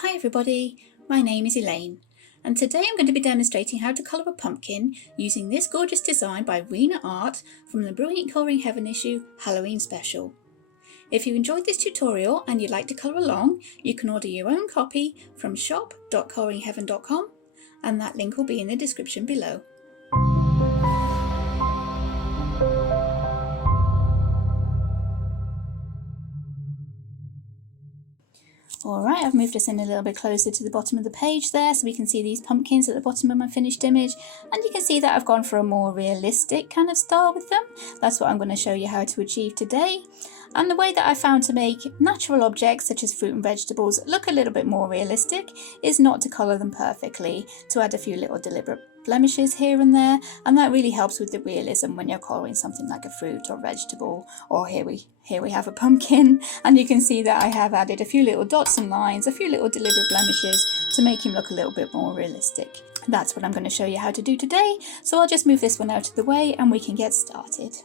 Hi everybody, my name is Elaine and today I'm going to be demonstrating how to colour a pumpkin using this gorgeous design by Rina Art from the Brilliant Colouring Heaven issue Halloween special. If you enjoyed this tutorial and you'd like to colour along, you can order your own copy from shop.coloringheaven.com and that link will be in the description below. Alright, I've moved us in a little bit closer to the bottom of the page there so we can see these pumpkins at the bottom of my finished image, and you can see that I've gone for a more realistic kind of style with them. That's what I'm going to show you how to achieve today. And the way that I found to make natural objects such as fruit and vegetables look a little bit more realistic is not to colour them perfectly, to add a few little deliberate blemishes here and there, and that really helps with the realism when you're colouring something like a fruit or vegetable. Or here we have a pumpkin, and you can see that I have added a few little dots and lines, a few little deliberate blemishes to make him look a little bit more realistic. That's what I'm going to show you how to do today, so I'll just move this one out of the way and we can get started.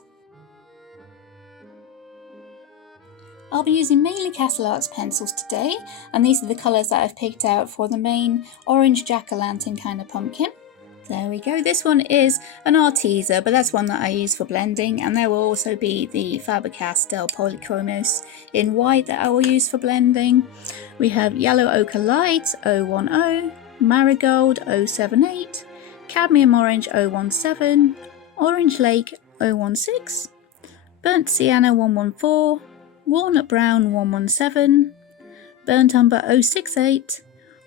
I'll be using mainly Castle Arts pencils today, and these are the colours that I've picked out for the main orange jack-o'-lantern kind of pumpkin. There we go, this one is an Arteza, but that's one that I use for blending, and there will also be the Faber-Castell Polychromos in white that I will use for blending. We have Yellow Ochre Light 010, Marigold 078, Cadmium Orange 017, Orange Lake 016, Burnt Sienna 114, Walnut Brown 117, Burnt Umber 068,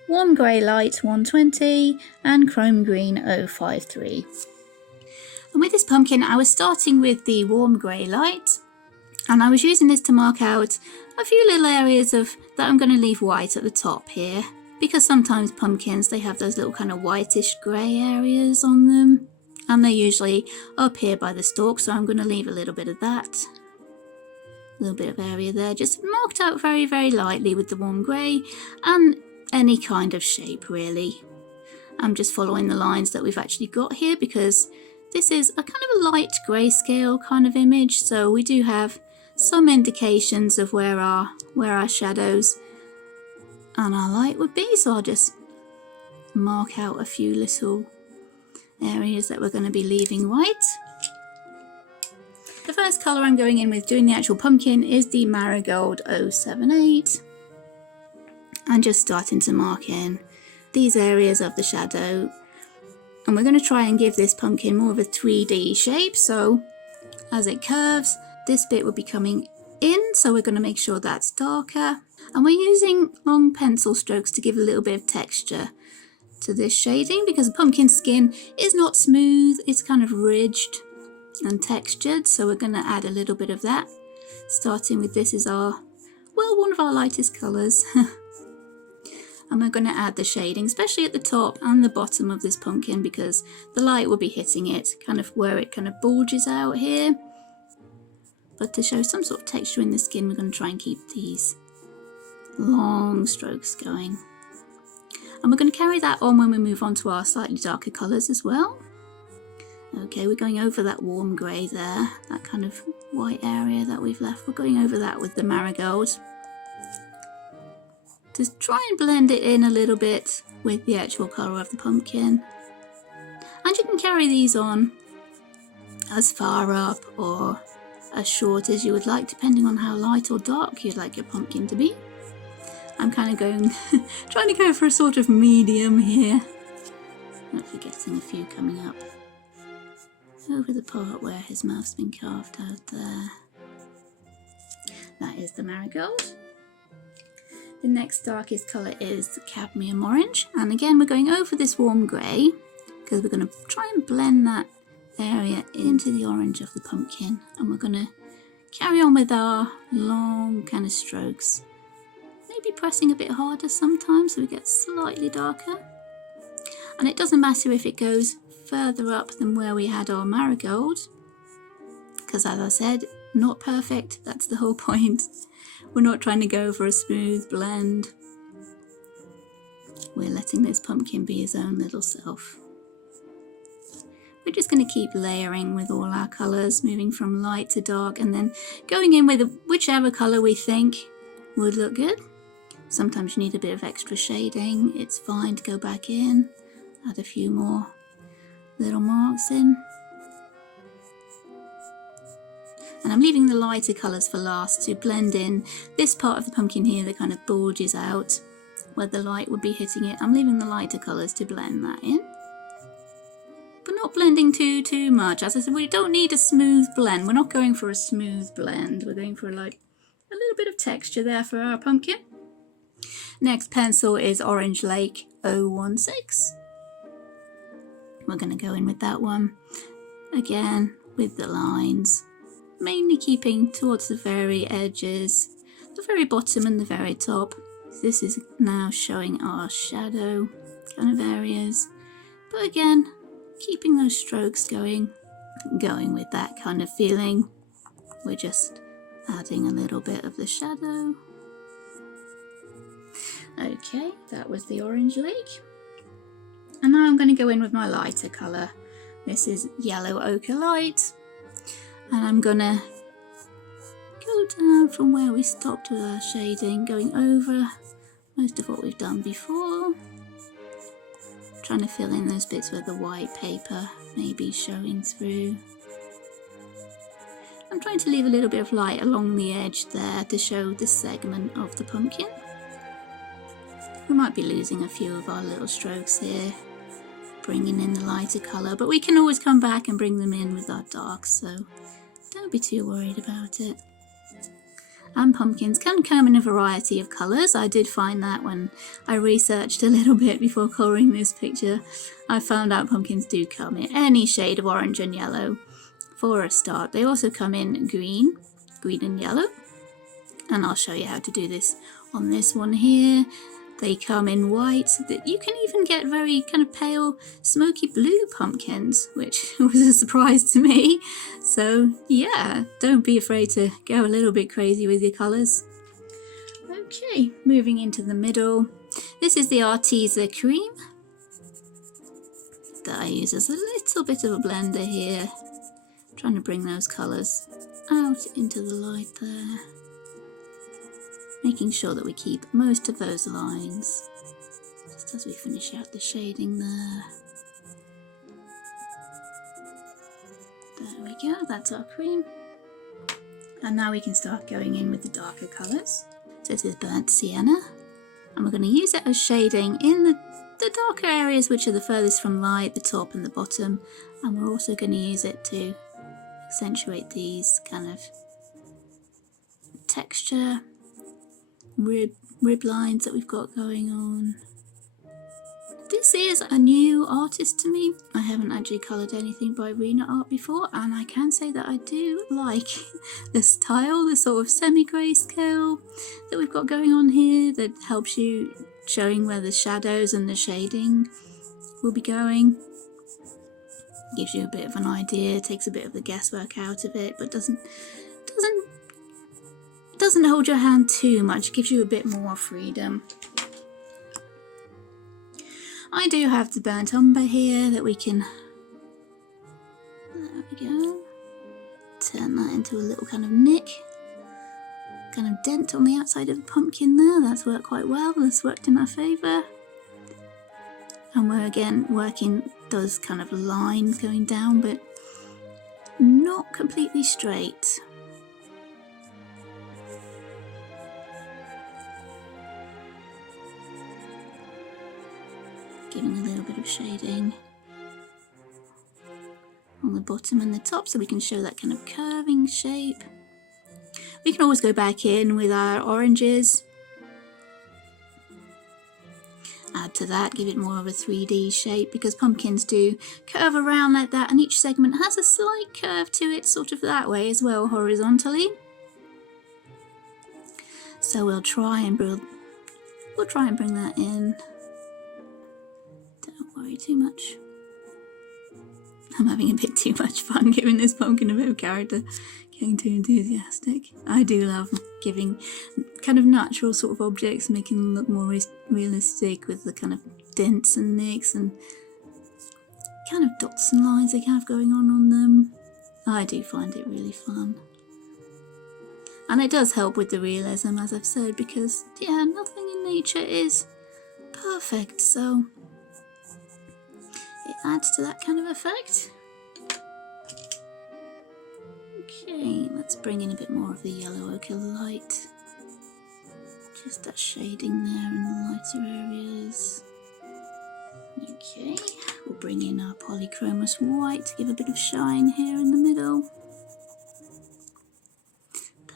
Warm Grey Light 120 and Chrome Green 053. And with this pumpkin I was starting with the Warm Grey Light, and I was using this to mark out a few little areas that I'm going to leave white at the top here, because sometimes pumpkins they have those little kind of whitish grey areas on them, and they're usually up here by the stalk, so I'm going to leave a little bit of that. A little bit of area there, just marked out very, very lightly with the warm grey, and any kind of shape really. I'm just following the lines that we've actually got here because this is a kind of a light grayscale kind of image, so we do have some indications of where our shadows and our light would be, so I'll just mark out a few little areas that we're going to be leaving white. The first colour I'm going in with doing the actual pumpkin is the Marigold 078, and just starting to mark in these areas of the shadow, and we're going to try and give this pumpkin more of a 3D shape, so as it curves this bit will be coming in, so we're going to make sure that's darker, and we're using long pencil strokes to give a little bit of texture to this shading because the pumpkin skin is not smooth, it's kind of ridged and textured, so we're going to add a little bit of that, starting with this is one of our lightest colours. And we're going to add the shading, especially at the top and the bottom of this pumpkin, because the light will be hitting it kind of where it kind of bulges out here. But to show some sort of texture in the skin, we're going to try and keep these long strokes going. And we're going to carry that on when we move on to our slightly darker colours as well. Okay, we're going over that warm grey there, that kind of white area that we've left. We're going over that with the marigold to try and blend it in a little bit with the actual colour of the pumpkin. And you can carry these on as far up or as short as you would like, depending on how light or dark you'd like your pumpkin to be. I'm kind of trying to go for a sort of medium here. Not forgetting a few coming up over the part where his mouth's been carved out there. That is the marigold. The next darkest colour is the cadmium orange, and again we're going over this warm grey because we're going to try and blend that area into the orange of the pumpkin, and we're going to carry on with our long kind of strokes, maybe pressing a bit harder sometimes so we get slightly darker. And it doesn't matter if it goes further up than where we had our marigold, because as I said, not perfect, that's the whole point. We're not trying to go for a smooth blend. We're letting this pumpkin be his own little self. We're just going to keep layering with all our colours, moving from light to dark, and then going in with whichever colour we think would look good. Sometimes you need a bit of extra shading. It's fine to go back in, add a few more little marks in. And I'm leaving the lighter colours for last to blend in this part of the pumpkin here that kind of bulges out where the light would be hitting it. I'm leaving the lighter colours to blend that in. But not blending too much. As I said, we don't need a smooth blend. We're not going for a smooth blend. We're going for like a little bit of texture there for our pumpkin. Next pencil is Orange Lake 016. We're going to go in with that one. Again, with the lines. Mainly keeping towards the very edges, the very bottom and the very top. This is now showing our shadow kind of areas. But again, keeping those strokes going with that kind of feeling. We're just adding a little bit of the shadow. Okay, that was the Orange Lake. And now I'm going to go in with my lighter colour. This is Yellow Ochre Light. And I'm going to go down from where we stopped with our shading, going over most of what we've done before. Trying to fill in those bits where the white paper may be showing through. I'm trying to leave a little bit of light along the edge there to show the segment of the pumpkin. We might be losing a few of our little strokes here, bringing in the lighter colour, but we can always come back and bring them in with our darks, so don't be too worried about it. And pumpkins can come in a variety of colours. I did find that when I researched a little bit before colouring this picture. I found out pumpkins do come in any shade of orange and yellow for a start. They also come in green and yellow. And I'll show you how to do this on this one here. They come in white. You can even get very kind of pale smoky blue pumpkins, which was a surprise to me. So yeah, don't be afraid to go a little bit crazy with your colours. Okay, moving into the middle. This is the Arteza cream that I use as a little bit of a blender here. Trying to bring those colours out into the light there. Making sure that we keep most of those lines, just as we finish out the shading there. There we go, that's our cream. And now we can start going in with the darker colours. So this is Burnt Sienna, and we're going to use it as shading in the darker areas which are the furthest from light, the top and the bottom. And we're also going to use it to accentuate these kind of texture rib lines that we've got going on. This is a new artist to me. I haven't actually coloured anything by Rina Art before, and I can say that I do like the style, the sort of semi-grayscale that we've got going on here that helps you showing where the shadows and the shading will be going. Gives you a bit of an idea, takes a bit of the guesswork out of it, but doesn't hold your hand too much, gives you a bit more freedom. I do have the burnt umber here that we can, there we go, turn that into a little kind of nick, kind of dent on the outside of the pumpkin there. That's worked quite well, that's worked in our favour. And we're again working those kind of lines going down, but not completely straight. Giving a little bit of shading on the bottom and the top so we can show that kind of curving shape. We can always go back in with our oranges, add to that, give it more of a 3D shape, because pumpkins do curve around like that, and each segment has a slight curve to it, sort of that way as well, horizontally. So we'll try and bring that in. Don't worry too much. I'm having a bit too much fun giving this pumpkin a bit of character, getting too enthusiastic. I do love giving kind of natural sort of objects, making them look more realistic with the kind of dents and nicks and kind of dots and lines they have going on them. I do find it really fun. And it does help with the realism, as I've said, because yeah, nothing in nature is perfect, so it adds to that kind of effect. Okay, let's bring in a bit more of the yellow ochre light. Just that shading there in the lighter areas. Okay, we'll bring in our Polychromos white to give a bit of shine here in the middle.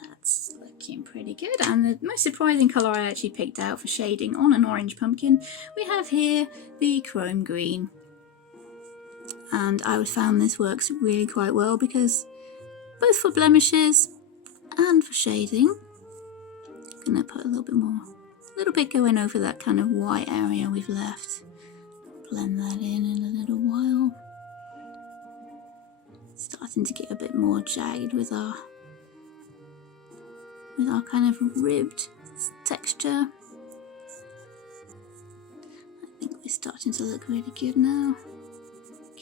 That's looking pretty good. And the most surprising colour I actually picked out for shading on an orange pumpkin, we have here the chrome green. And I found this works really quite well because both for blemishes and for shading. I'm going to put a little bit going over that kind of white area we've left. Blend that in a little while. Starting to get a bit more jagged with our kind of ribbed texture. I think we're starting to look really good now.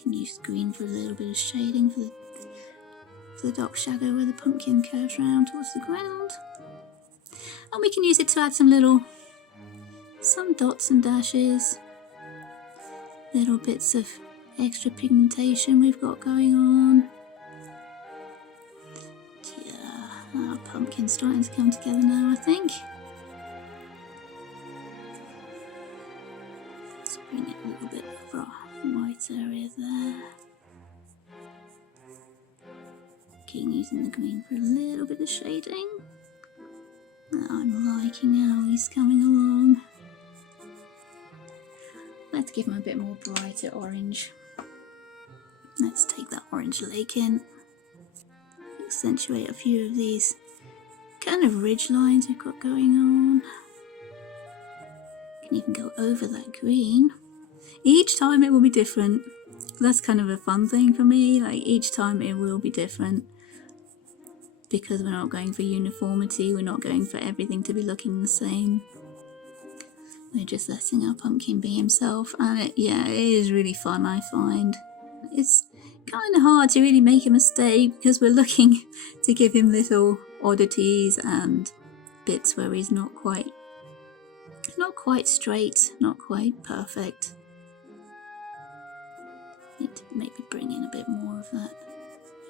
Can use green for a little bit of shading for the dark shadow where the pumpkin curves round towards the ground. And we can use it to add some dots and dashes, little bits of extra pigmentation we've got going on. Yeah, our pumpkin's starting to come together now, I think. Let's bring it a little bit over our white area there. Okay, using the green for a little bit of shading. I'm liking how he's coming along. Let's give him a bit more brighter orange. Let's take that orange lake in. Accentuate a few of these kind of ridge lines we've got going on. Can even go over that green. Each time it will be different. That's kind of a fun thing for me. Like each time it will be different. Because we're not going for uniformity, we're not going for everything to be looking the same. We're just letting our pumpkin be himself, and it is really fun, I find. It's kind of hard to really make a mistake because we're looking to give him little oddities and bits where he's not quite straight, not quite perfect. Need to maybe bring in a bit more of that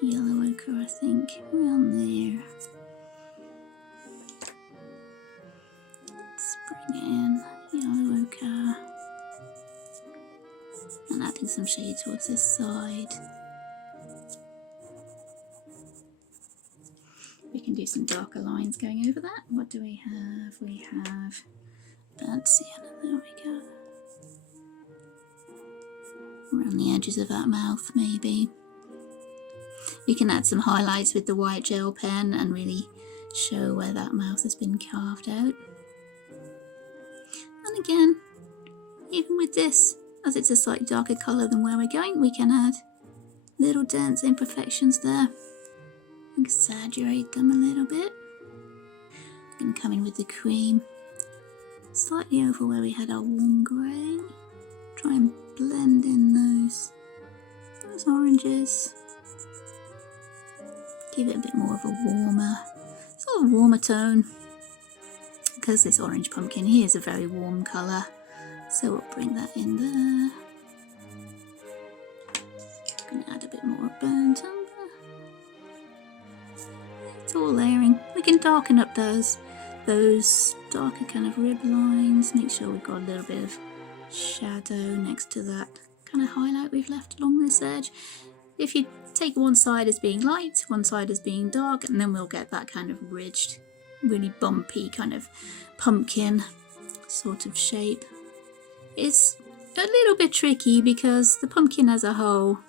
yellow ochre, I think, around there. Let's bring it in, yellow ochre, and adding some shade towards this side. We can do some darker lines going over that. What do we have? We have burnt sienna, there we go. Around the edges of that mouth, maybe. You can add some highlights with the white gel pen and really show where that mouth has been carved out. And again, even with this, as it's a slightly darker colour than where we're going, we can add little dents, imperfections there. Exaggerate them a little bit. And come in with the cream, slightly over where we had our warm grey. Try and blend in those oranges. Give it a bit more of a warmer tone, because this orange pumpkin here is a very warm colour, so we'll bring that in there. I'm going to add a bit more burnt umber. It's all layering. We can darken up those darker kind of rib lines, make sure we've got a little bit of shadow next to that kind of highlight we've left along this edge. If you take one side as being light, one side as being dark, and then we'll get that kind of ridged, really bumpy kind of pumpkin sort of shape. It's a little bit tricky because the pumpkin as a whole,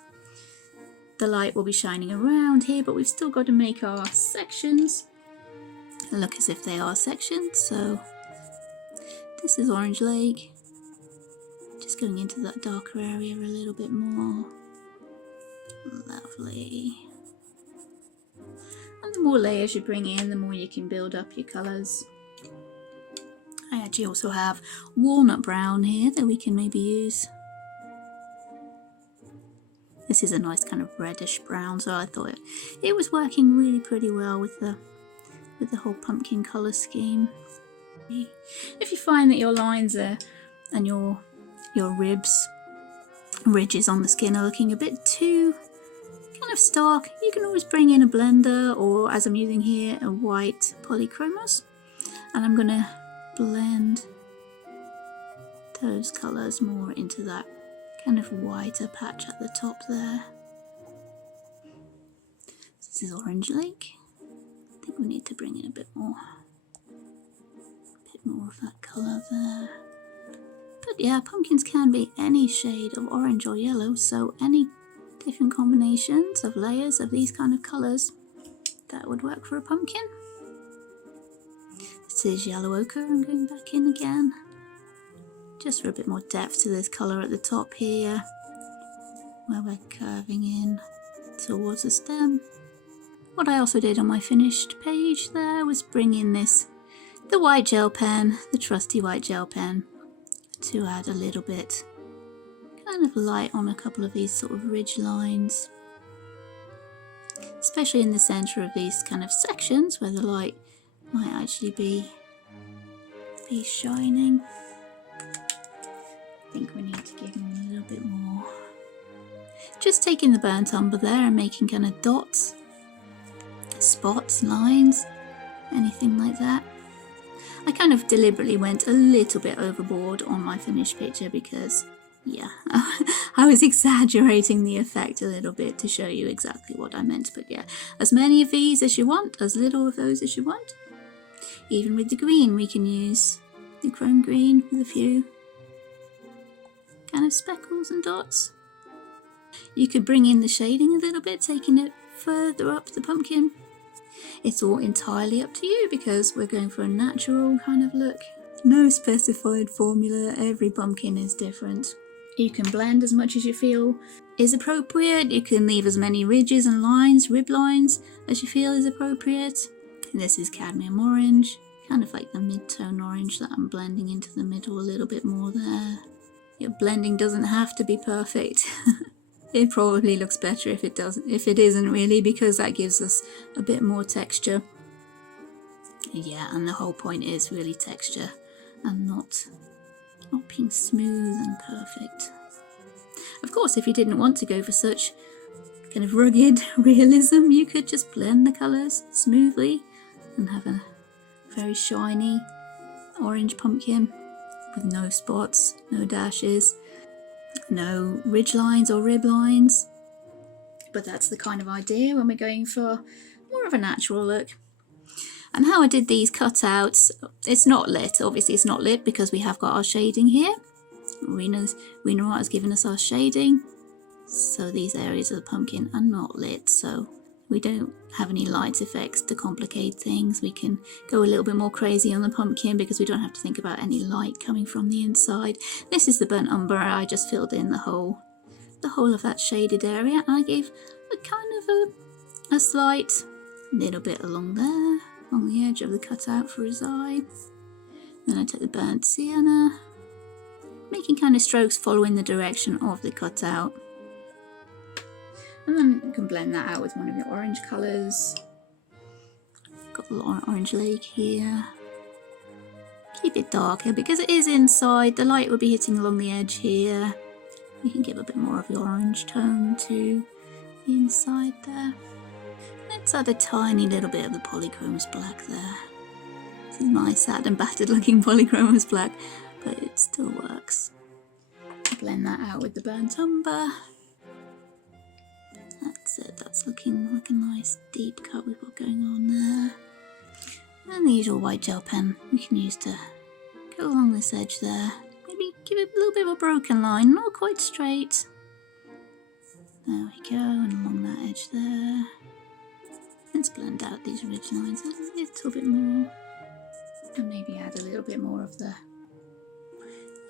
the light will be shining around here, but we've still got to make our sections look as if they are sections. So this is Orange Lake, just going into that darker area a little bit more. Lovely. And the more layers you bring in, the more you can build up your colours. I actually also have walnut brown here that we can maybe use. This is a nice kind of reddish brown, so I thought it was working really pretty well with the with the whole pumpkin colour scheme. If you find that your lines and your ridges on the skin are looking a bit too kind of stark, you can always bring in a blender, or as I'm using here, a white Polychromos, and I'm gonna blend those colours more into that kind of whiter patch at the top there. This is Orange Lake. I think we need to bring in a bit more of that colour there. But yeah, pumpkins can be any shade of orange or yellow, so any different combinations of layers of these kind of colours, that would work for a pumpkin. This is yellow ochre. I'm going back in again, just for a bit more depth to this colour at the top here, where we're curving in towards the stem. What I also did on my finished page there was bring in the white gel pen, the trusty white gel pen, to add a little bit kind of light on a couple of these sort of ridge lines, especially in the centre of these kind of sections where the light might actually be shining. I think we need to give them a little bit more. Just taking the burnt umber there and making kind of dots, spots, lines, anything like that. I kind of deliberately went a little bit overboard on my finished picture because, yeah, I was exaggerating the effect a little bit to show you exactly what I meant. But yeah, as many of these as you want, as little of those as you want. Even with the green, we can use the chrome green with a few kind of speckles and dots. You could bring in the shading a little bit, taking it further up the pumpkin. It's all entirely up to you because we're going for a natural kind of look. No specified formula, every pumpkin is different. You can blend as much as you feel is appropriate. You can leave as many ridges and lines, rib lines, as you feel is appropriate. This is cadmium orange, kind of like the mid-tone orange that I'm blending into the middle a little bit more there. Your blending doesn't have to be perfect. It probably looks better if it isn't really, because that gives us a bit more texture. Yeah, and the whole point is really texture and not being smooth and perfect. Of course, if you didn't want to go for such kind of rugged realism, you could just blend the colours smoothly and have a very shiny orange pumpkin with no spots, no dashes, no ridge lines or rib lines. But that's the kind of idea when we're going for more of a natural look. And how I did these cutouts, it's not lit. Obviously it's not lit because we have got our shading here. Rina Art has given us our shading, so these areas of the pumpkin are not lit, so we don't have any light effects to complicate things. We can go a little bit more crazy on the pumpkin because we don't have to think about any light coming from the inside. This is the burnt umber. I just filled in the whole of that shaded area, and I gave a kind of a slight little bit along there, on the edge of the cutout for his eye. Then I took the burnt sienna, making kind of strokes following the direction of the cutout. And then you can blend that out with one of your orange colours. Got a lot of Orange Lake here. Keep it darker because it is inside. The light will be hitting along the edge here. You can give a bit more of your orange tone to the inside there. Let's add a tiny little bit of the Polychromos black there. This is nice, sad and battered looking Polychromos black, but it still works. Blend that out with the burnt umber. That's it, that's looking like a nice deep cut we've got going on there. And the usual white gel pen we can use to go along this edge there. Maybe give it a little bit of a broken line, not quite straight. There we go, and along that edge there. Let's blend out these ridge lines a little bit more. And maybe add a little bit more of the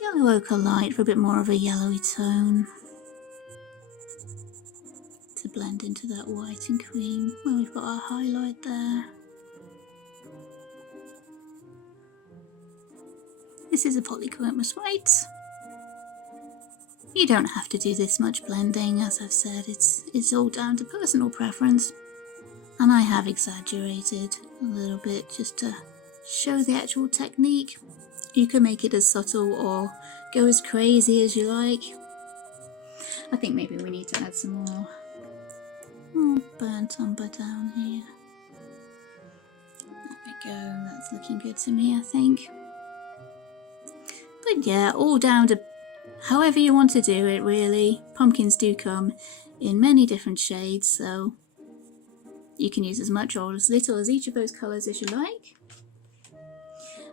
yellow ochre light for a bit more of a yellowy tone. To blend into that white and cream where we've got our highlight there. This is a Polychromos white. You don't have to do this much blending, as I've said, it's all down to personal preference. And I have exaggerated a little bit just to show the actual technique. You can make it as subtle or go as crazy as you like. I think maybe we need to add some more burnt umber down here. There we go, that's looking good to me, I think. But yeah, all down to however you want to do it, really. Pumpkins do come in many different shades, so you can use as much or as little as each of those colours as you like.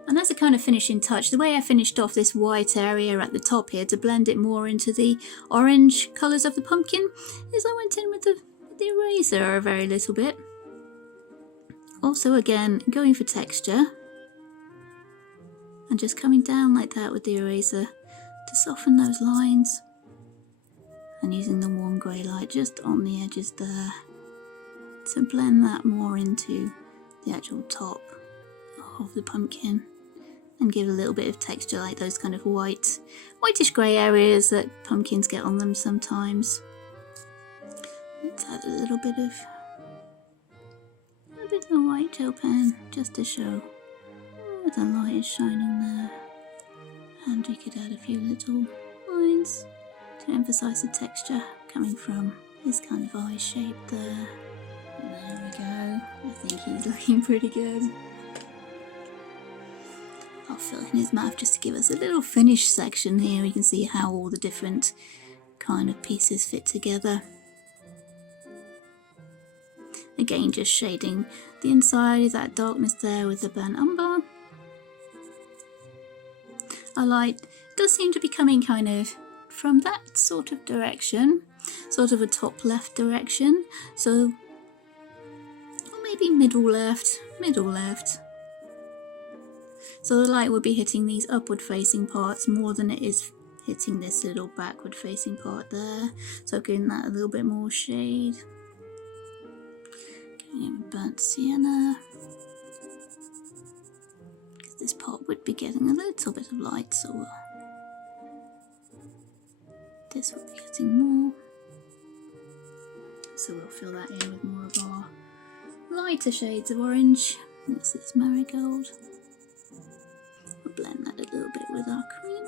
And that's a kind of finishing touch. The way I finished off this white area at the top here to blend it more into the orange colours of the pumpkin is I went in with the eraser a very little bit. Also again, going for texture and just coming down like that with the eraser to soften those lines, and using the warm grey light just on the edges there to blend that more into the actual top of the pumpkin and give a little bit of texture, like those kind of whitish grey areas that pumpkins get on them sometimes. Let's add a little bit of the white gel pen just to show where the light is shining there, and we could add a few little lines to emphasize the texture coming from this kind of eye shape there. There we go, I think he's looking pretty good. I'll fill in his mouth just to give us a little finished section here. You can see how all the different kind of pieces fit together. Again, just shading the inside of that darkness there with the burnt umber. Our light does seem to be coming kind of from that sort of direction, sort of a top left direction, so or maybe middle left. So the light will be hitting these upward facing parts more than it is hitting this little backward facing part there. So giving that a little bit more shade. Going in with burnt sienna. Because this part would be getting a little bit of light, so this will be getting more. So we'll fill that in with more of our lighter shades of orange. This is marigold. We'll blend that a little bit with our cream.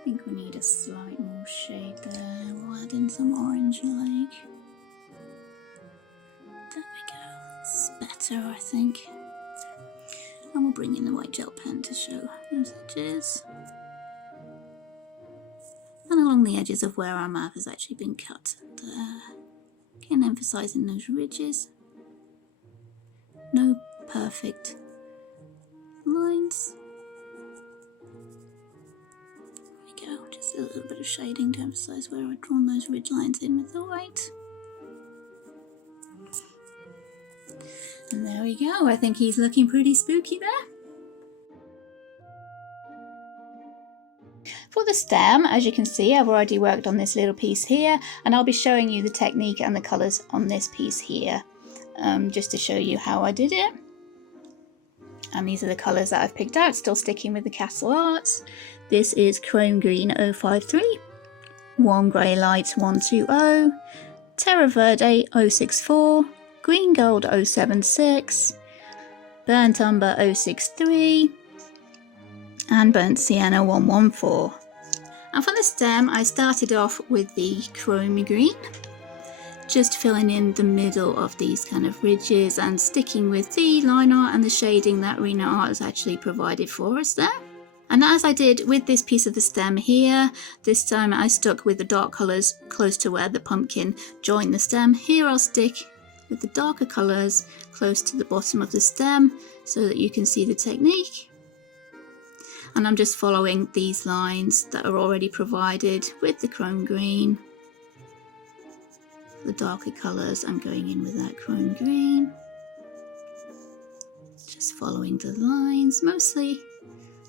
I think we need a slight more shade there. We'll add in some orange like. There we go. That's better, I think. And we'll bring in the white gel pen to show those edges. And along the edges of where our mouth has actually been cut there. Again, emphasising those ridges. No perfect lines. There we go, just a little bit of shading to emphasise where I've drawn those ridge lines in with the white. And there we go, I think he's looking pretty spooky there. For the stem, as you can see, I've already worked on this little piece here, and I'll be showing you the technique and the colours on this piece here, just to show you how I did it. And these are the colours that I've picked out, still sticking with the Castle Arts. This is Chrome Green 053, Warm Grey Light 120, Terra Verde 064, Green Gold 076, Burnt Umber 063, and Burnt Sienna 114. And for the stem, I started off with the Chrome Green, just filling in the middle of these kind of ridges and sticking with the line art and the shading that Rina Art has actually provided for us there. And as I did with this piece of the stem here, this time I stuck with the dark colours close to where the pumpkin joined the stem. Here I'll stick with the darker colours close to the bottom of the stem so that you can see the technique. And I'm just following these lines that are already provided with the Chrome Green. The darker colours, I'm going in with that Chrome Green. Just following the lines, mostly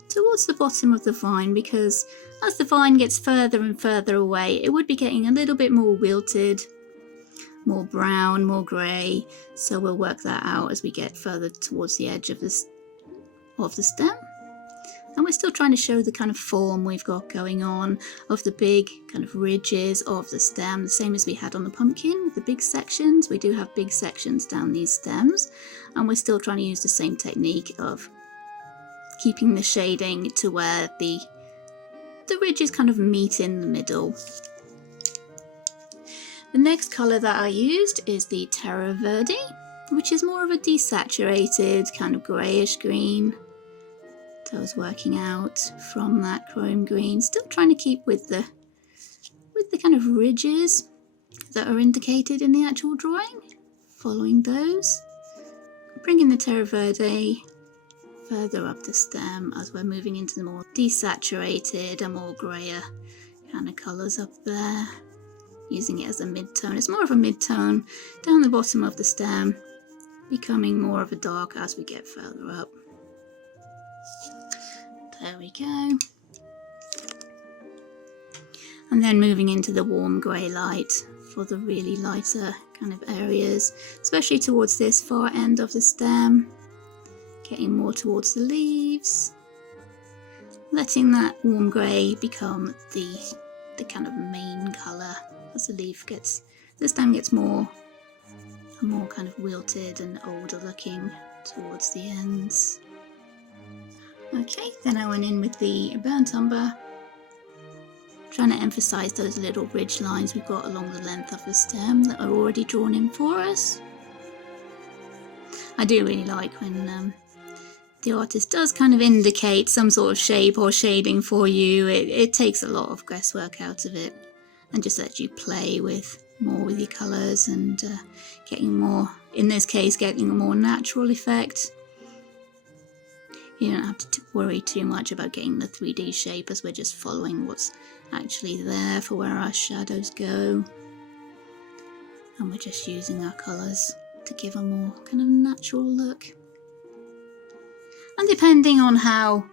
towards the bottom of the vine, because as the vine gets further and further away, it would be getting a little bit more wilted, more brown, more grey. So we'll work that out as we get further towards the edge of the stem. And we're still trying to show the kind of form we've got going on of the big kind of ridges of the stem, the same as we had on the pumpkin with the big sections. We do have big sections down these stems, and we're still trying to use the same technique of keeping the shading to where the ridges kind of meet in the middle. The next colour that I used is the Terra Verde, which is more of a desaturated kind of greyish green. So I was working out from that chrome green, still trying to keep with the kind of ridges that are indicated in the actual drawing, following those. Bringing the Terra Verde further up the stem as we're moving into the more desaturated and more greyer kind of colours up there, using it as a mid-tone. It's more of a mid-tone down the bottom of the stem, becoming more of a dark as we get further up. There we go. And then moving into the warm grey light for the really lighter kind of areas, especially towards this far end of the stem, getting more towards the leaves, letting that warm grey become the kind of main colour as the stem gets more and more kind of wilted and older looking towards the ends. Okay, then I went in with the burnt umber, trying to emphasise those little ridge lines we've got along the length of the stem that are already drawn in for us. I do really like when the artist does kind of indicate some sort of shape or shading for you. It takes a lot of guesswork out of it and just lets you play more with your colours and getting more, in this case, getting a more natural effect. You don't have to worry too much about getting the 3D shape, as we're just following what's actually there for where our shadows go. And we're just using our colours to give a more kind of natural look. And depending on how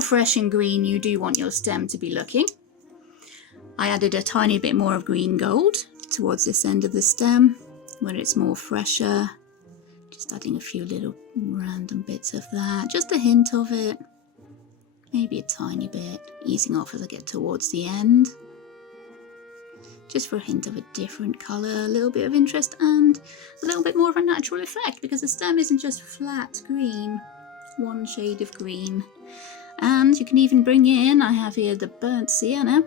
fresh and green you do want your stem to be looking, I added a tiny bit more of green gold towards this end of the stem where it's more fresher. Just adding a few little random bits of that, just a hint of it, maybe a tiny bit, easing off as I get towards the end, just for a hint of a different colour, a little bit of interest and a little bit more of a natural effect, because the stem isn't just flat green, one shade of green. And you can even bring in, I have here the burnt sienna,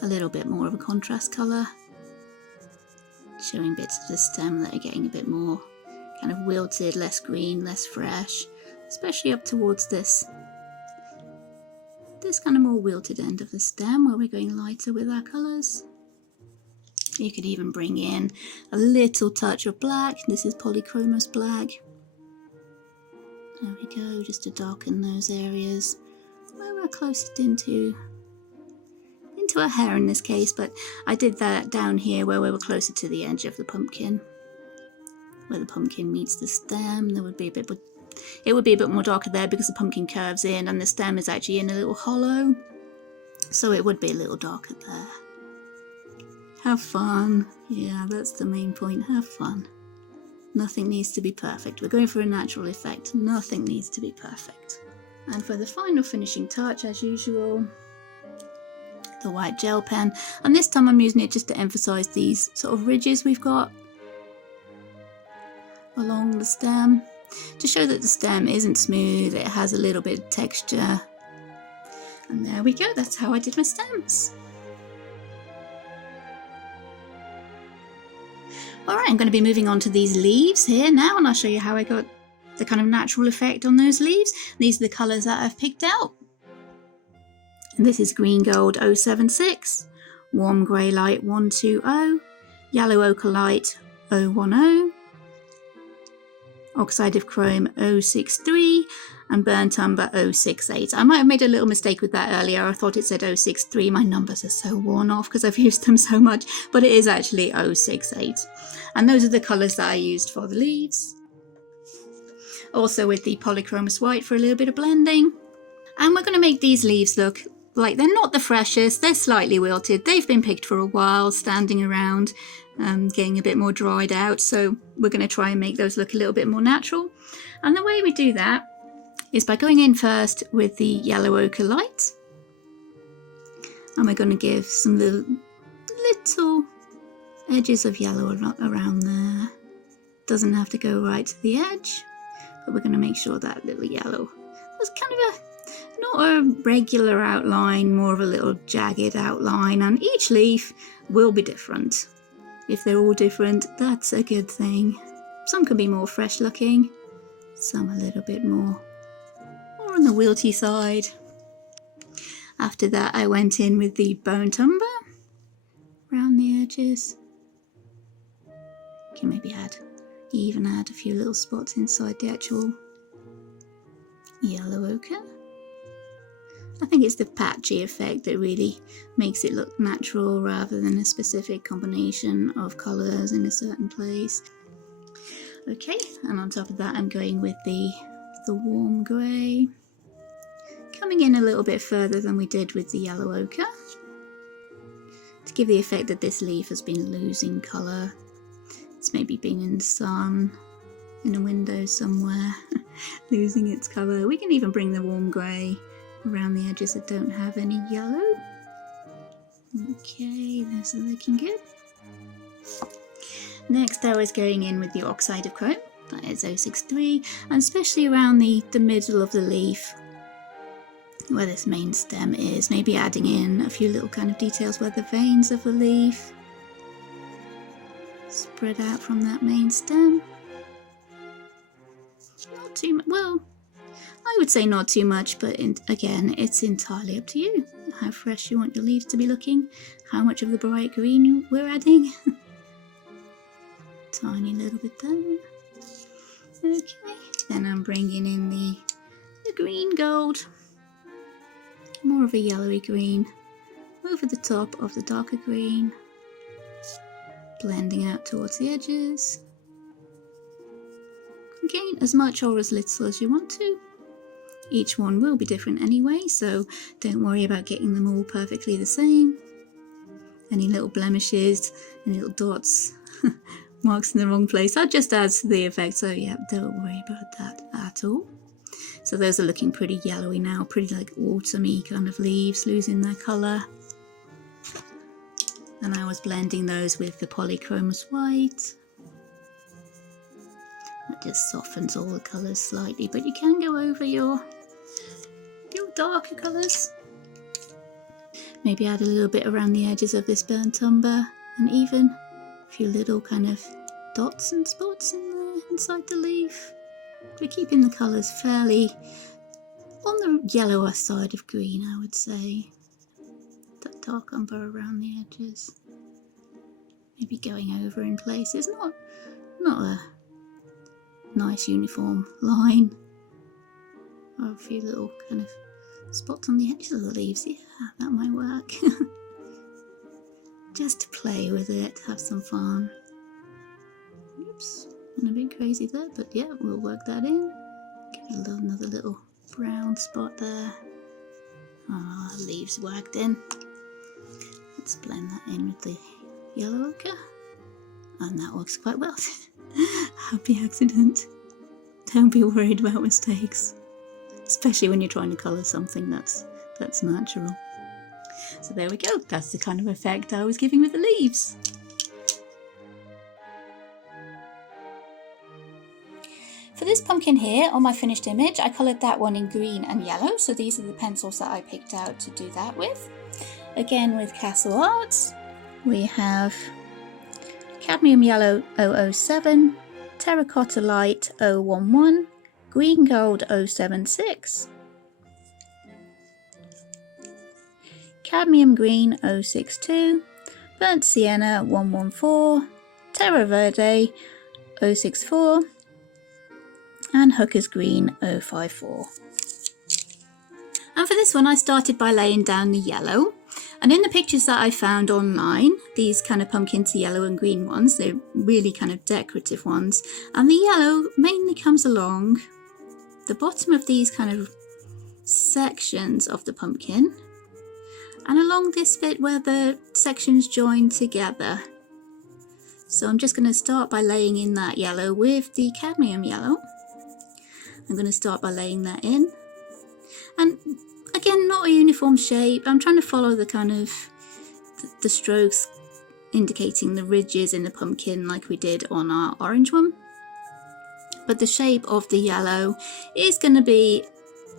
a little bit more of a contrast colour, showing bits of the stem that are getting a bit more kind of wilted, less green, less fresh, especially up towards this kind of more wilted end of the stem where we're going lighter with our colours. You could even bring in a little touch of black. This is Polychromos black. There we go, just to darken those areas where we're closest into our hair in this case, but I did that down here where we were closer to the edge of the pumpkin. Where the pumpkin meets the stem, it would be a bit more darker there because the pumpkin curves in and the stem is actually in a little hollow, so it would be a little darker there. Have fun. Yeah, that's the main point. Have fun. Nothing needs to be perfect. We're going for a natural effect. Nothing needs to be perfect. And for the final finishing touch, as usual, the white gel pen, and this time I'm using it just to emphasize these sort of ridges we've got along the stem, to show that the stem isn't smooth, it has a little bit of texture. And there we go, that's how I did my stems. Alright, I'm going to be moving on to these leaves here now, and I'll show you how I got the kind of natural effect on those leaves. These are the colours that I've picked out. And this is Green Gold 076, Warm Grey Light 120, Yellow Ochre Light 010, Oxide of Chrome 063 and Burnt Umber 068. I might have made a little mistake with that earlier. I thought it said 063. My numbers are so worn off because I've used them so much, but it is actually 068. And those are the colours that I used for the leaves. Also with the Polychromos white for a little bit of blending. And we're going to make these leaves look like they're not the freshest. They're slightly wilted. They've been picked for a while, standing around, getting a bit more dried out. So we're going to try and make those look a little bit more natural. And the way we do that is by going in first with the yellow ochre light, and we're going to give some little edges of yellow around there. Doesn't have to go right to the edge, but we're going to make sure that little yellow was kind of not a regular outline, more of a little jagged outline, and each leaf will be different. If they're all different, that's a good thing. Some can be more fresh looking, some a little bit more on the wilty side. After that, I went in with the burnt umber around the edges. Can maybe even add a few little spots inside the actual yellow ochre. I think it's the patchy effect that really makes it look natural rather than a specific combination of colours in a certain place. Okay, and on top of that I'm going with the warm grey, coming in a little bit further than we did with the yellow ochre, to give the effect that this leaf has been losing colour. It's maybe been in the sun, in a window somewhere, losing its colour. We can even bring the warm grey around the edges that don't have any yellow. Okay, those are looking good. Next I was going in with the oxide of chrome, that is 063, and especially around the middle of the leaf where this main stem is, maybe adding in a few little kind of details where the veins of the leaf spread out from that main stem. Not too much, well, I would say not too much, but again, it's entirely up to you how fresh you want your leaves to be looking, how much of the bright green we're adding. Tiny little bit there. Okay, then I'm bringing in the green gold, more of a yellowy green, over the top of the darker green, blending out towards the edges. Gain as much or as little as you want to. Each one will be different anyway, so don't worry about getting them all perfectly the same. Any little blemishes, any little dots, marks in the wrong place, that just adds to the effect, so yeah, don't worry about that at all. So those are looking pretty yellowy now, pretty like autumny kind of leaves, losing their colour. And I was blending those with the Polychromos white. That just softens all the colours slightly, but you can go over your darker colours. Maybe add a little bit around the edges of this burnt umber, and even a few little kind of dots and spots in there inside the leaf. We're keeping the colours fairly on the yellower side of green, I would say. That dark umber around the edges. Maybe going over in places, not a nice uniform line. Or a few little kind of spots on the edges of the leaves. Yeah, that might work. Just to play with it, have some fun. Oops, went a bit crazy there, but yeah, we'll work that in. Give it another little brown spot there. Ah, leaves worked in. Let's blend that in with the yellow ochre. And that works quite well. Happy accident. Don't be worried about mistakes, especially when you're trying to colour something that's natural. So there we go, that's the kind of effect I was giving with the leaves. For this pumpkin here, on my finished image, I coloured that one in green and yellow, so these are the pencils that I picked out to do that with. Again with Castle Arts, we have cadmium yellow 007, terracotta light 011, green gold 076, cadmium green 062, burnt sienna 114, terra verde 064, and hooker's green 054. And for this one I started by laying down the yellow, and in the pictures that I found online, these kind of pumpkins, the yellow and green ones, they're really kind of decorative ones, and the yellow mainly comes along the bottom of these kind of sections of the pumpkin and along this bit where the sections join together. So I'm just going to start by laying in that yellow with the cadmium yellow, I'm going to start by laying that in. And again, not a uniform shape. I'm trying to follow the kind of the strokes indicating the ridges in the pumpkin like we did on our orange one. But the shape of the yellow is going to be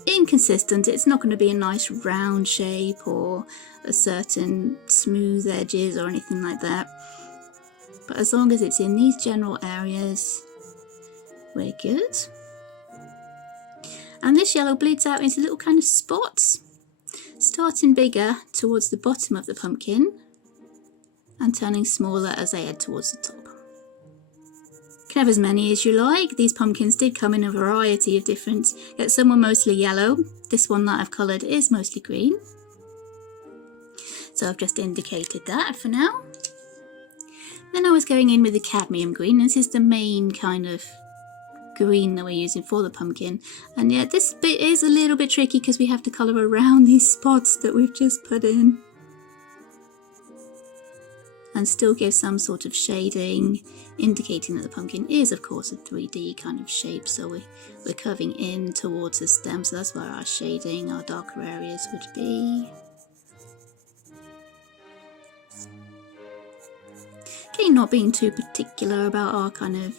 inconsistent. It's not going to be a nice round shape or a certain smooth edges or anything like that. But as long as it's in these general areas, we're good. And this yellow bleeds out into little kind of spots, starting bigger towards the bottom of the pumpkin and turning smaller as they head towards the top. You can have as many as you like. These pumpkins did come in a variety of different, some were mostly yellow. This one that I've coloured is mostly green. So I've just indicated that for now. Then I was going in with the cadmium green. This is the main kind of green that we're using for the pumpkin. And yeah, this bit is a little bit tricky because we have to colour around these spots that we've just put in. And still give some sort of shading, indicating that the pumpkin is of course a 3D kind of shape, so we're curving in towards the stem, so that's where our shading, our darker areas would be. Okay, not being too particular about our kind of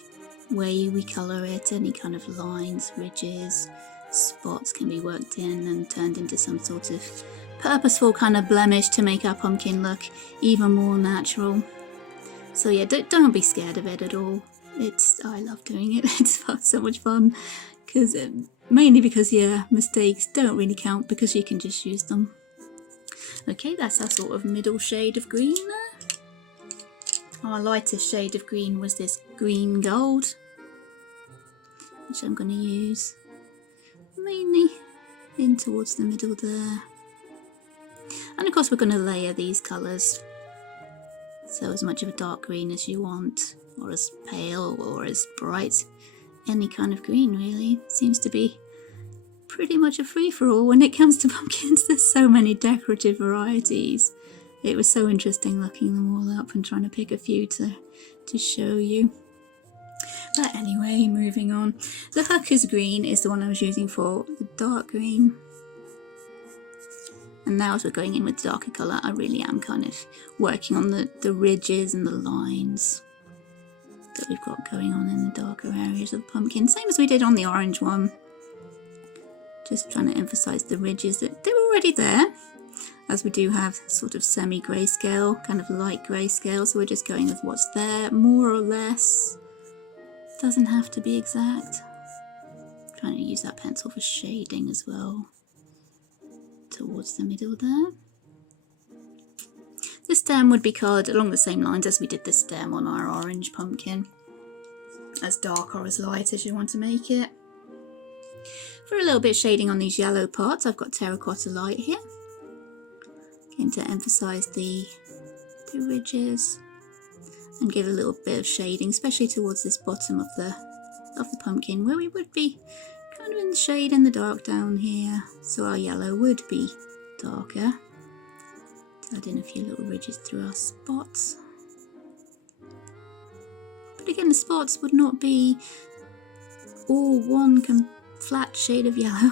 way we colour it, any kind of lines, ridges, spots can be worked in and turned into some sort of purposeful kind of blemish to make our pumpkin look even more natural. So yeah, don't be scared of it at all. I love doing it. It's so much fun, mainly because yeah, mistakes don't really count because you can just use them. Okay, that's our sort of middle shade of green there. Our lightest shade of green was this green gold, which I'm going to use mainly in towards the middle there. And of course we're going to layer these colours, so as much of a dark green as you want, or as pale or as bright, any kind of green really. Seems to be pretty much a free-for-all when it comes to pumpkins. There's so many decorative varieties. It was so interesting looking them all up and trying to pick a few to show you. But anyway, moving on. The Hooker's green is the one I was using for the dark green. And now as we're going in with darker colour, I really am kind of working on the ridges and the lines that we've got going on in the darker areas of the pumpkin. Same as we did on the orange one. Just trying to emphasise the ridges that they're already there, as we do have sort of semi-grayscale, kind of light grayscale, so we're just going with what's there, more or less. Doesn't have to be exact. I'm trying to use that pencil for shading as well, towards the middle there. The stem would be coloured along the same lines as we did the stem on our orange pumpkin, as dark or as light as you want to make it. For a little bit of shading on these yellow parts, I've got terracotta light here, again to emphasise the ridges and give a little bit of shading, especially towards this bottom of the pumpkin, where we would be kind of in the shade in the dark down here, so our yellow would be darker. Add in a few little ridges through our spots. But again, the spots would not be all one flat shade of yellow.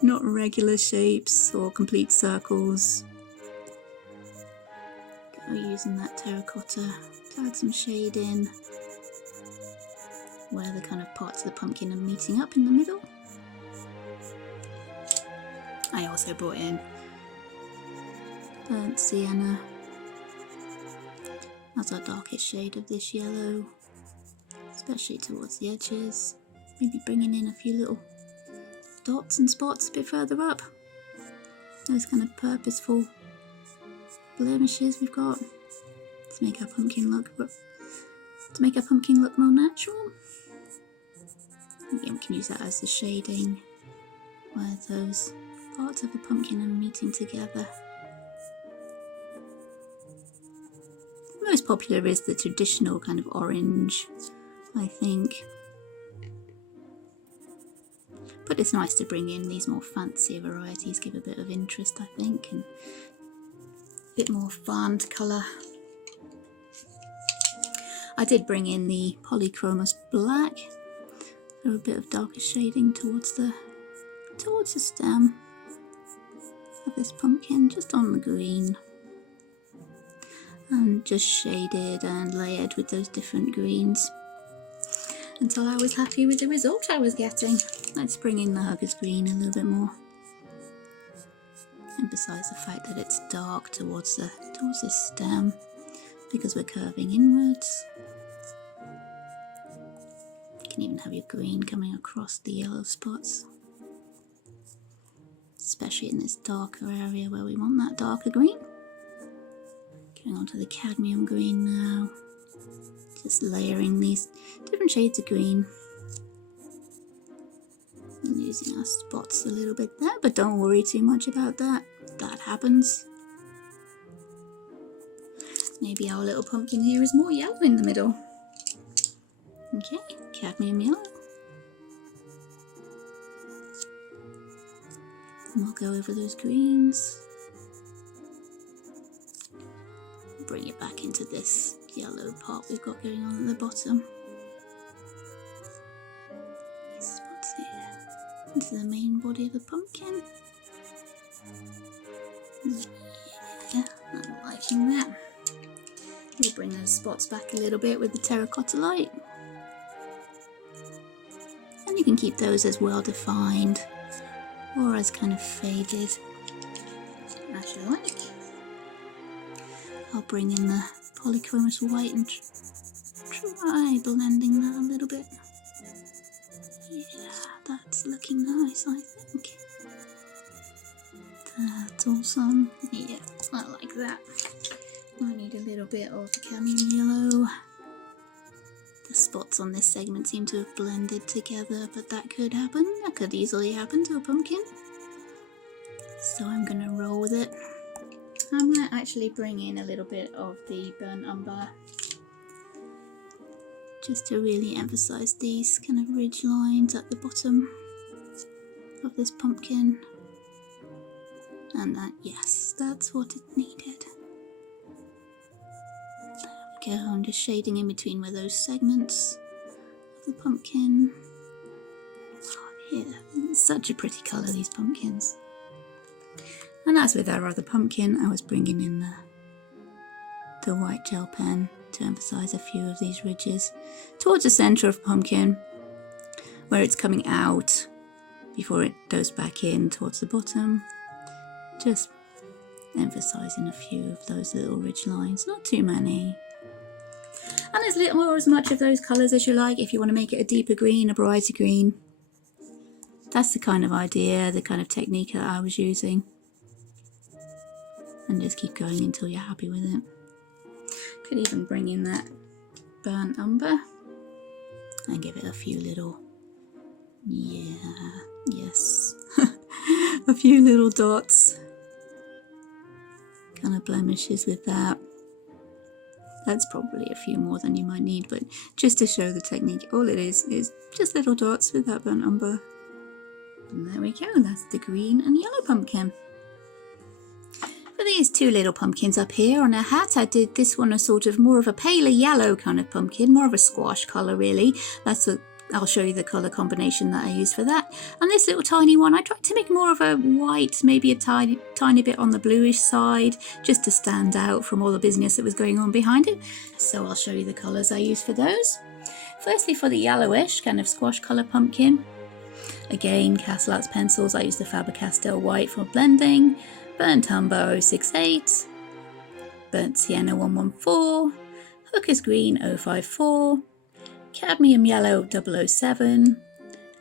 Not regular shapes or complete circles. Go using that terracotta to add some shade in where the kind of parts of the pumpkin are meeting up in the middle. I also brought in burnt sienna as our darkest shade of this yellow, especially towards the edges. Maybe bringing in a few little dots and spots a bit further up. Those kind of purposeful blemishes we've got to make our pumpkin look more natural. Again, we can use that as the shading where those parts of the pumpkin are meeting together. The most popular is the traditional kind of orange, I think. But it's nice to bring in these more fancier varieties, give a bit of interest, I think, and a bit more fun to colour. I did bring in the Polychromos black a bit of darker shading towards the stem of this pumpkin, just on the green, and just shaded and layered with those different greens until I was happy with the result I was getting. Let's bring in the Hugger's green a little bit more. Emphasize the fact that it's dark towards this stem because we're curving inwards. You can even have your green coming across the yellow spots, especially in this darker area where we want that darker green. Going on to the cadmium green now, just layering these different shades of green and using our spots a little bit there, but don't worry too much about that. That happens. Maybe our little pumpkin here is more yellow in the middle. Okay, cadmium yellow. And we'll go over those greens. Bring it back into this yellow part we've got going on at the bottom. These spots here. Into the main body of the pumpkin. Yeah, I'm liking that. We'll bring those spots back a little bit with the terracotta light. And you can keep those as well defined or as kind of faded as you like. I'll bring in the Polychromos white and try blending that a little bit. Yeah, that's looking nice, I think. That's awesome. Yeah, I like that. I need a little bit of cadmium yellow. The spots on this segment seem to have blended together, but that could happen. That could easily happen to a pumpkin. So I'm going to roll with it. I'm going to actually bring in a little bit of the burnt umber, just to really emphasize these kind of ridge lines at the bottom of this pumpkin. And that, yes, that's what it needed. There we go, I'm just shading in between where those segments of the pumpkin. Oh, yeah, it's such a pretty colour, these pumpkins. And as with our other pumpkin, I was bringing in the white gel pen to emphasize a few of these ridges towards the center of the pumpkin, where it's coming out before it goes back in towards the bottom. Just emphasizing a few of those little ridge lines, not too many. And there's little or as much of those colors as you like. If you want to make it a deeper green, a brighter green, that's the kind of idea, the kind of technique that I was using. And just keep going until you're happy with it. Could even bring in that burnt umber and give it a few little, yes, a few little dots, kind of blemishes with that. That's probably a few more than you might need, but just to show the technique, all it is just little dots with that burnt umber. And there we go, that's the green and yellow pumpkin. For these two little pumpkins up here on her hat, I did this one a sort of more of a paler yellow kind of pumpkin, more of a squash colour really. That's what I'll show you the colour combination that I used for that. And this little tiny one, I tried to make more of a white, maybe a tiny bit on the bluish side, just to stand out from all the busyness that was going on behind it. So I'll show you the colours I used for those. Firstly, for the yellowish kind of squash colour pumpkin, again, Castle Arts pencils, I used the Faber-Castell white for blending. Burnt umber 068, burnt sienna 114, hooker's green 054, cadmium yellow 007,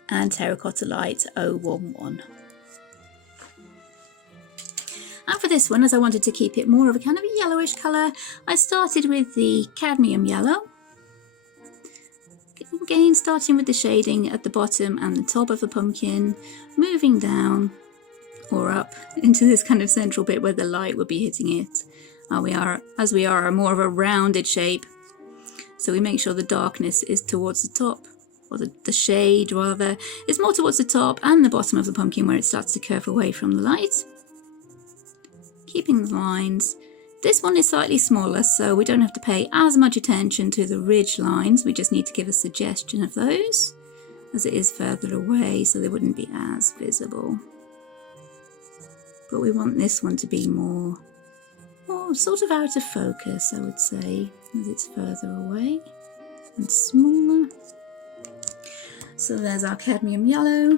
and terracotta light 011. And for this one, as I wanted to keep it more of a kind of a yellowish colour, I started with the cadmium yellow. Again, starting with the shading at the bottom and the top of the pumpkin, moving down or up into this kind of central bit where the light will be hitting it. As we are more of a rounded shape, so we make sure the darkness is towards the top, or the shade rather, is more towards the top and the bottom of the pumpkin where it starts to curve away from the light. Keeping the lines. This one is slightly smaller, so we don't have to pay as much attention to the ridge lines, we just need to give a suggestion of those. as it is further away, so they wouldn't be as visible. But we want this one to be more sort of out of focus, I would say, as it's further away and smaller. So there's our cadmium yellow.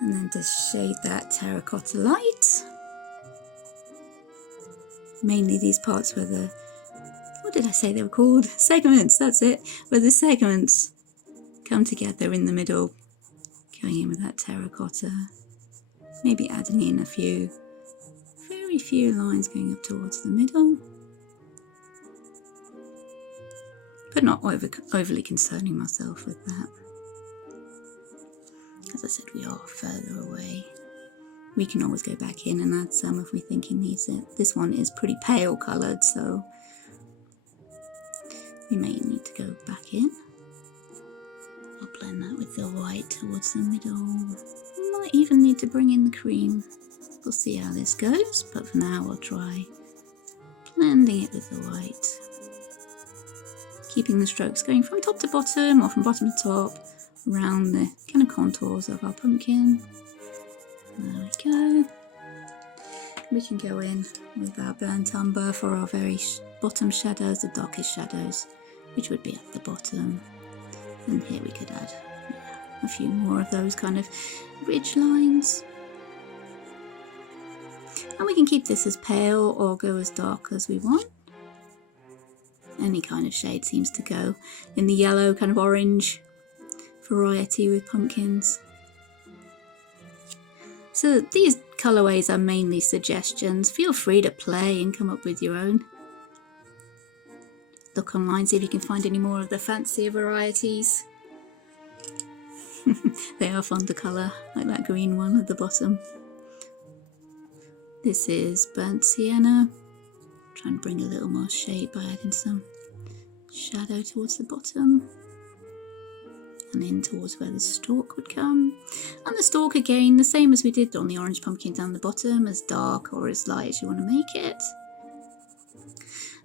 And then to shade that terracotta light. Mainly these parts where the, what did I say they were called? Segments, that's it. Where the segments come together in the middle. Going in with that terracotta. Maybe adding in a few, very few lines going up towards the middle. But not overly concerning myself with that. As I said, we are further away. We can always go back in and add some if we think it needs it. This one is pretty pale coloured, so we may need to go back in. I'll blend that with the white towards the middle. Might even need to bring in the cream. We'll see how this goes, but for now I'll try blending it with the white. Keeping the strokes going from top to bottom or from bottom to top around the kind of contours of our pumpkin. There we go. We can go in with our burnt umber for our very bottom shadows, the darkest shadows, which would be at the bottom. And here we could add a few more of those kind of ridge lines. And we can keep this as pale or go as dark as we want. Any kind of shade seems to go in the yellow, kind of orange variety with pumpkins. So these colourways are mainly suggestions. Feel free to play and come up with your own. Look online, see if you can find any more of the fancier varieties. They are fun to colour, like that green one at the bottom. This is burnt sienna. Try and bring a little more shade by adding some shadow towards the bottom. And in towards where the stalk would come. And the stalk again, the same as we did on the orange pumpkin down the bottom, as dark or as light as you want to make it.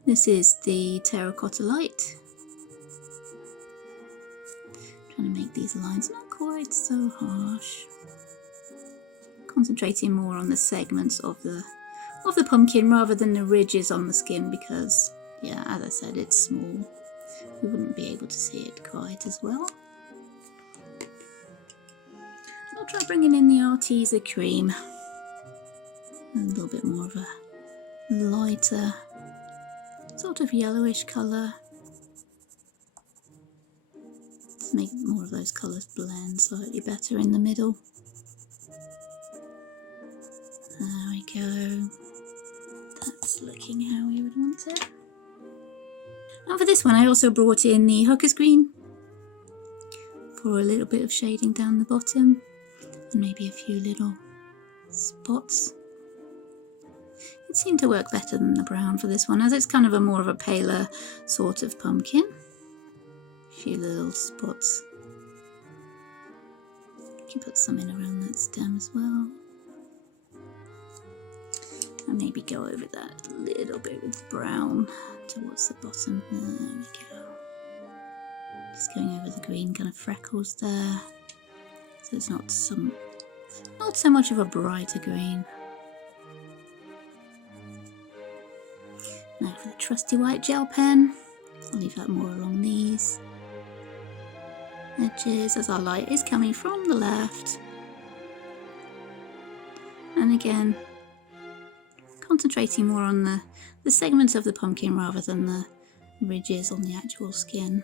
This is the terracotta light. Trying to make these lines not quite so harsh. Concentrating more on the segments of the pumpkin rather than the ridges on the skin because, yeah, as I said, it's small. We wouldn't be able to see it quite as well. I'll try bringing in the Arteza cream. A little bit more of a lighter, sort of yellowish colour. To make more of those colours blend slightly better in the middle. There we go. That's looking how we would want it. And for this one I also brought in the hooker's green for a little bit of shading down the bottom and maybe a few little spots. It seemed to work better than the brown for this one as it's kind of more of a paler sort of pumpkin. A few little spots. You can put some in around that stem as well. And maybe go over that a little bit with brown towards the bottom. There we go. Just going over the green kind of freckles there. So it's not so much of a brighter green. Now for the trusty white gel pen. I'll leave that more along these edges as our light is coming from the left. And again, concentrating more on the segments of the pumpkin rather than the ridges on the actual skin.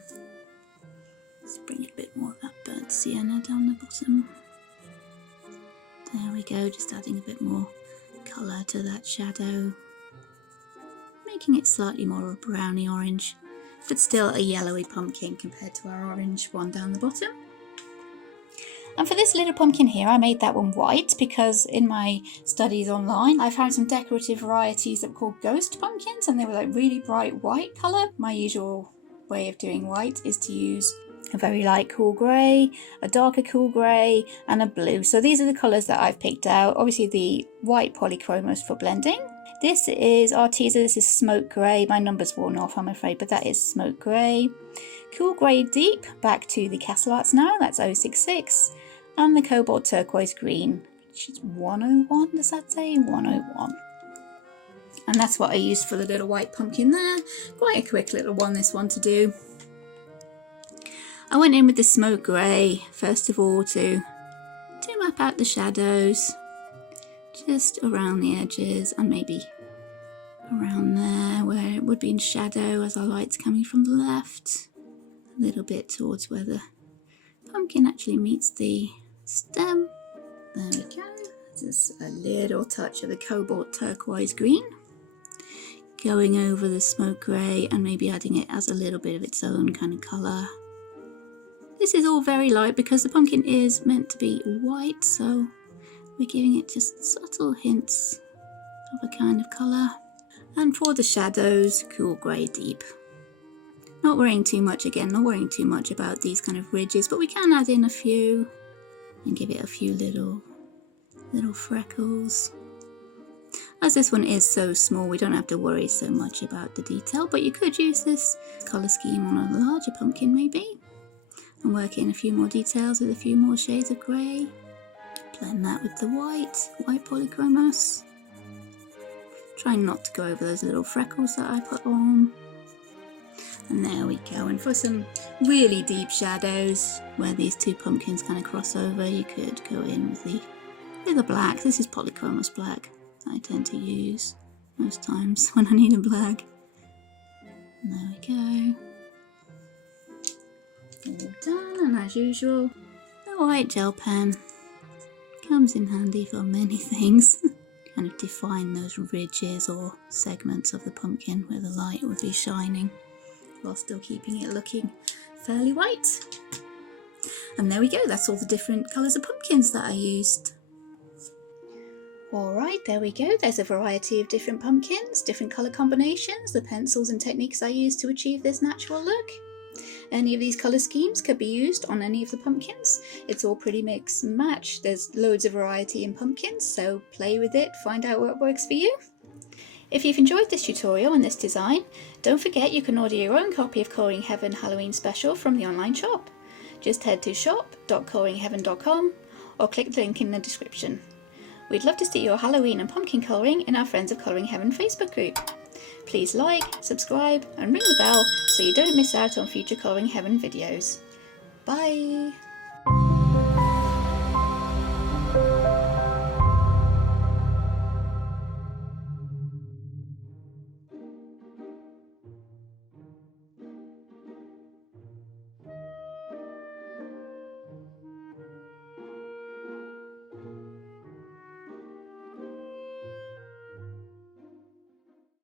Let's bring a bit more of that burnt sienna down the bottom. There we go, just adding a bit more colour to that shadow. Making it slightly more of a browny orange, but still a yellowy pumpkin compared to our orange one down the bottom. And for this little pumpkin here, I made that one white because in my studies online, I found some decorative varieties that were called ghost pumpkins and they were like really bright white colour. My usual way of doing white is to use a very light cool grey, a darker cool grey and a blue. So these are the colours that I've picked out. Obviously the white Polychromos for blending This is Arteza, this is Smoke Grey. My number's worn off, I'm afraid, but that is Smoke Grey. Cool Grey Deep, back to the Castle Arts now, that's 066. And the Cobalt Turquoise Green, which is 101, does that say? 101. And that's what I used for the little white pumpkin there. Quite a quick little one, this one to do. I went in with the Smoke Grey, first of all, to map out the shadows. Just around the edges and maybe around there where it would be in shadow as our light's coming from the left. A little bit towards where the pumpkin actually meets the stem. There we go. Just a little touch of the Cobalt Turquoise Green. Going over the Smoke Grey and maybe adding it as a little bit of its own kind of colour. This is all very light because the pumpkin is meant to be white, so we're giving it just subtle hints of a kind of colour. And for the shadows, Cool Grey Deep. Not worrying too much again, not worrying too much about these kind of ridges, but we can add in a few and give it a few little freckles. As this one is so small, we don't have to worry so much about the detail, but you could use this colour scheme on a larger pumpkin maybe, and work in a few more details with a few more shades of grey. Blend that with the white Polychromos. Try not to go over those little freckles that I put on. And there we go. And for some really deep shadows where these two pumpkins kind of cross over, you could go in with a black. This is Polychromos black that I tend to use most times when I need a black. And there we go. All done, and as usual, the white gel pen comes in handy for many things. Kind of define those ridges or segments of the pumpkin where the light would be shining while still keeping it looking fairly white. And there we go, that's all the different colours of pumpkins that I used. Alright, there we go, there's a variety of different pumpkins, different colour combinations, the pencils and techniques I used to achieve this natural look. Any of these colour schemes could be used on any of the pumpkins. It's all pretty mix and match. There's loads of variety in pumpkins, so play with it, find out what works for you. If you've enjoyed this tutorial and this design, don't forget you can order your own copy of Colouring Heaven Halloween Special from the online shop. Just head to shop.coloringheaven.com or click the link in the description. We'd love to see your Halloween and pumpkin colouring in our Friends of Colouring Heaven Facebook group. Please like, subscribe and ring the bell so you don't miss out on future Colouring Heaven videos. Bye!